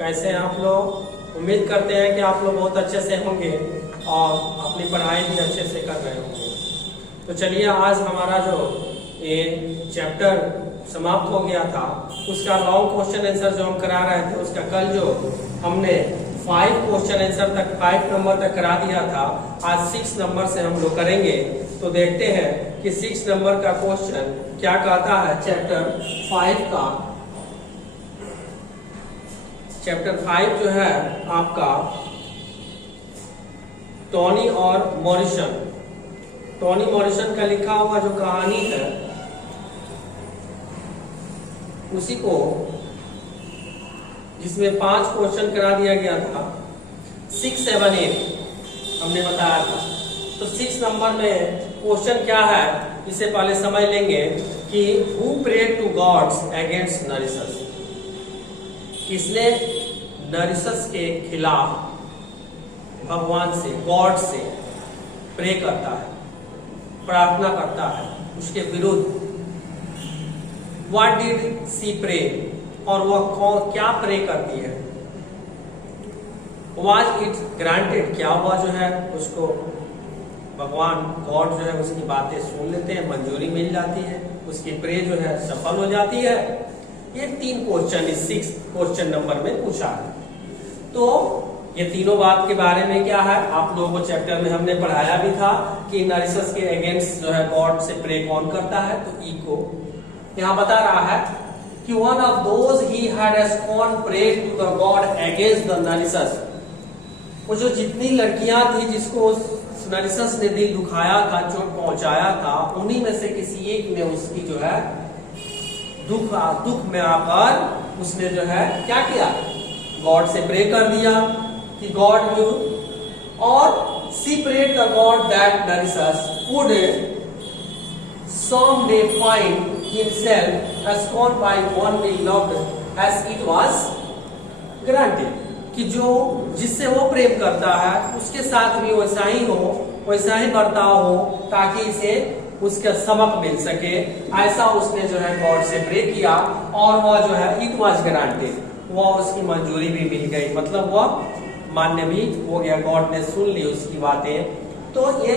कैसे हैं आप लोग। उम्मीद करते हैं कि आप लोग बहुत अच्छे से होंगे और अपनी पढ़ाई भी अच्छे से कर रहे होंगे। तो चलिए, आज हमारा जो ये चैप्टर समाप्त हो गया था उसका लॉन्ग क्वेश्चन आंसर जो हम करा रहे थे, उसका कल जो हमने 5 क्वेश्चन आंसर तक 5 नंबर तक करा दिया था, आज 6 नंबर से हम लोग करेंगे। तो देखते हैं कि 6 नंबर का क्वेश्चन क्या कहता है। चैप्टर 5 जो है आपका टॉनी और मॉरिसन का लिखा हुआ जो कहानी है उसी को, जिसमें 5 क्वेश्चन करा दिया गया था, 6, 7, 8 हमने बताया था। तो 6 नंबर में क्वेश्चन क्या है, इसे पहले समझ लेंगे कि who prayed to gods against Narcissus. किसने नरिसस के खिलाफ भगवान से, गॉड से प्रे करता है, प्रार्थना करता है, उसके विरुद्ध। What did she pray? और वह क्या प्रे करती है। Was it granted? क्या हुआ जो है उसको भगवान गॉड जो है उसकी बातें सुन लेते हैं, मंजूरी मिल जाती है, उसकी प्रे जो है सफल हो जाती है। ये 3 क्वेश्चन इस 6 क्वेश्चन नंबर में पूछा है। तो ये तीनों बात के बारे में क्या है, आप लोगों को चैप्टर में हमने पढ़ाया भी था कि नरिसस के अगेंस्ट जो है गॉड से प्रे कौन करता है। तो इको यहाँ बता रहा है कि one of those he had as con prayed to the god against the नरिसस। वो जो जितनी लड़कियां थी जिसको नरिसस ने दिल दुखाया था, चोट पहुंचाया था, उन्हीं में से किसी एक ने उसकी जो है दुख में आकर उसने जो है क्या किया, गॉड से प्रे कर दिया कि गॉड यू, और she prayed the god that Narcissus would someday find himself as caught by one he loved as it was granted। कि जो जिससे वो प्रेम करता है उसके साथ भी वैसा ही हो, वैसा ही बर्ताव हो, ताकि इसे उसका सबक मिल सके। ऐसा उसने जो है गॉड से प्रे किया और वह जो है इट वाज ग्रांटेड, वह उसकी मंजूरी भी मिल गई, मतलब वह मान्य भी हो गया, गॉड ने सुन ली उसकी बातें। तो ये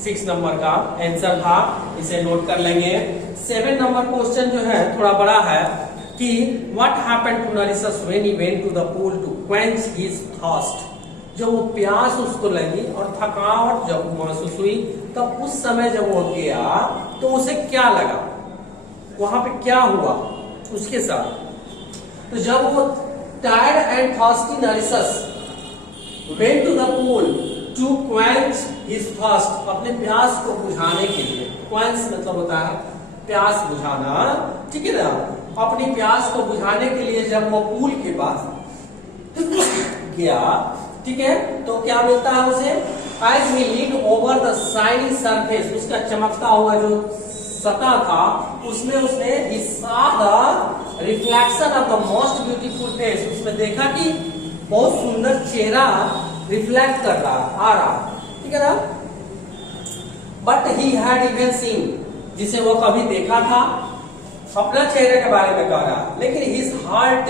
6 नंबर का आंसर था, इसे नोट कर लेंगे। 7 नंबर क्वेश्चन जो है थोड़ा बड़ा है कि what happened to Narcissus when he went to the pool to quench his thirst. जब वो प्यास उसको लगी और थकावट जब महसूस हुई, तब उस समय जब वो गया तो उसे क्या लगा, वहां पे क्या हुआ उसके साथ। तो जब वो tired and thirsty Narcissus went to the pool to quench his thirst, अपने प्यास को बुझाने के लिए, क्वेंच मतलब होता है प्यास बुझाना, ठीक है ना। अपनी प्यास को बुझाने के लिए जब वो पूल के पास गया, ठीक है, तो क्या मिलता है उसे, as he lead over the shining surface, उसका चमकता हुआ जो सतह था उसमें उसने ही saw the reflection of the most beautiful face, उसमें देखा कि बहुत सुंदर चेहरा रिफ्लेक्ट कर रहा, आ रहा, ठीक है ना। But he had even seen, जिसे वो कभी देखा था, अपना चेहरे के बारे में कह रहा, लेकिन his heart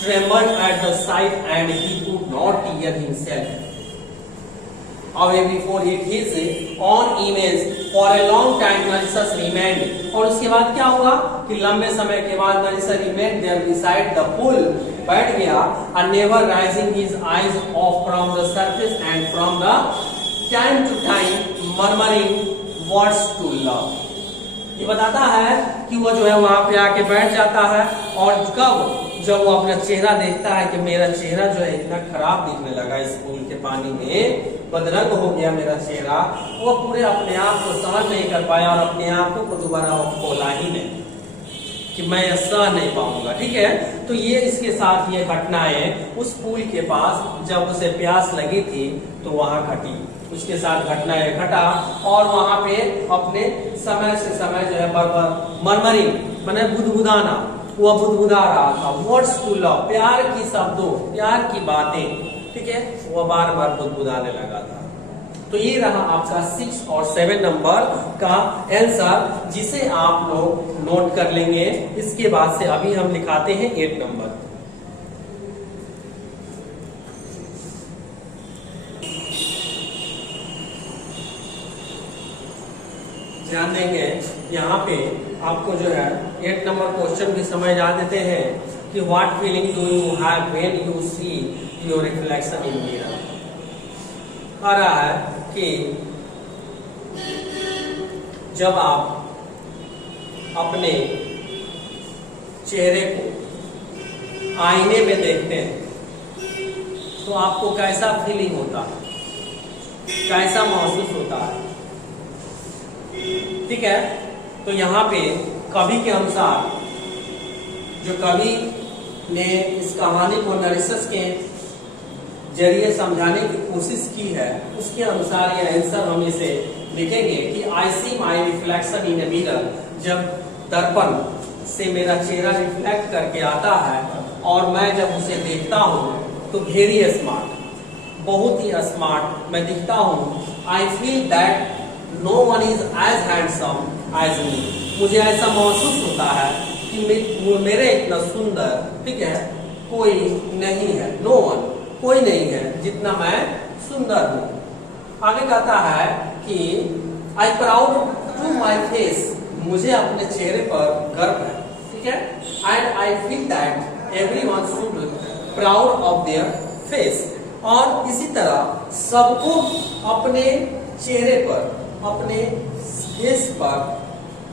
trembled at the sight and he could not tear himself away before it his own image for a long time Narcissus remained। और उसके बाद क्या हुआ कि लंबे समय के बाद Narcissus remained there beside the pool, बैठ गया, and never raising his eyes off from the surface and from the time to time murmuring words to love। ये बताता है कि वो जो है वहां पे आके बैठ जाता है, और कब, जब वो अपना चेहरा देखता है कि मेरा चेहरा जो है इतना खराब दिखने लगा, इस पूल के पानी में बदरंग हो गया मेरा चेहरा, वो पूरे अपने आप को सहन नहीं कर पाया और अपने आंखों को दोबारा खोला ही नहीं कि मैं सह नहीं पाऊंगा, ठीक है। तो ये इसके साथ ये घटनाएं उस पूल के पास जब उसे प्यास लगी थी तो वहां घटी, उसके साथ घटनाएं घटा, और वहां पे अपने समय से समय जो है बरबर मरमरिंग माने बुदबुदाना, वो बुदबुदा रहा था, वर्ड्स टू लव, प्यार की शब्दों, प्यार की बातें, ठीक है, वो बार बार बुदबुदाने लगा था। तो ये रहा आपका 6 और 7 नंबर का आंसर, जिसे आप लोग नोट कर लेंगे। इसके बाद से अभी हम लिखाते हैं 8 नंबर। ध्यान देंगे यहाँ पे आपको जो है 8 नंबर क्वेश्चन भी समझ आ देते हैं कि what feeling do you have when you see your reflection in mirror. आ रहा है कि जब आप अपने चेहरे को आईने में देखते हैं तो आपको कैसा फीलिंग होता है, कैसा महसूस होता है। ठीक है, तो यहाँ पे कवि के अनुसार, जो कवि ने इस कहानी को नरेशस के जरिए समझाने की कोशिश की है, उसके अनुसार ये आंसर हम इसे लिखेंगे कि आई सी माई रिफ्लेक्शन इन ए मिरर। जब दर्पण से मेरा चेहरा रिफ्लेक्ट करके आता है और मैं जब उसे देखता हूँ तो वेरी स्मार्ट, बहुत ही स्मार्ट मैं दिखता हूँ। I feel that no one is as handsome as me. मुझे ऐसा महसूस होता है कि मेरे इतना सुंदर, ठीक है, कोई नहीं है। नो वन, कोई नहीं है जितना मैं सुंदर हूँ। आगे कहता है कि I proud to my face. मुझे अपने चेहरे पर गर्व है, ठीक है। And I feel that everyone should proud of their face. और इसी तरह सबको अपने चेहरे पर, अपने फेस पर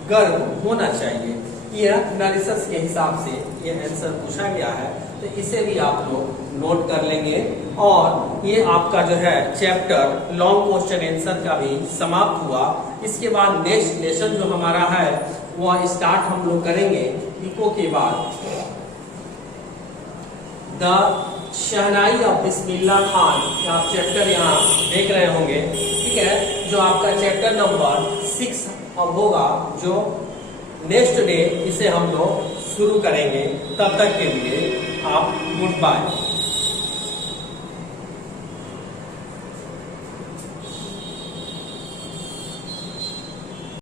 गर्व होना चाहिए। यह नरेशस के हिसाब से यह आंसर पूछा गया है, तो इसे भी आप लोग नोट कर लेंगे। और ये आपका जो है चैप्टर लॉन्ग क्वेश्चन आंसर का भी समाप्त हुआ। इसके बाद नेक्स्ट लेसन जो हमारा है वह स्टार्ट हम लोग करेंगे इको के बाद। The shehnai of Bismillah Khan, आप चैप्टर यहाँ देख रहे होंगे, ठीक है, जो आपका चैप्टर नंबर 6 अब होगा, जो नेक्स्ट डे इसे हम लोग शुरू करेंगे। तब तक के लिए आप गुड बाय।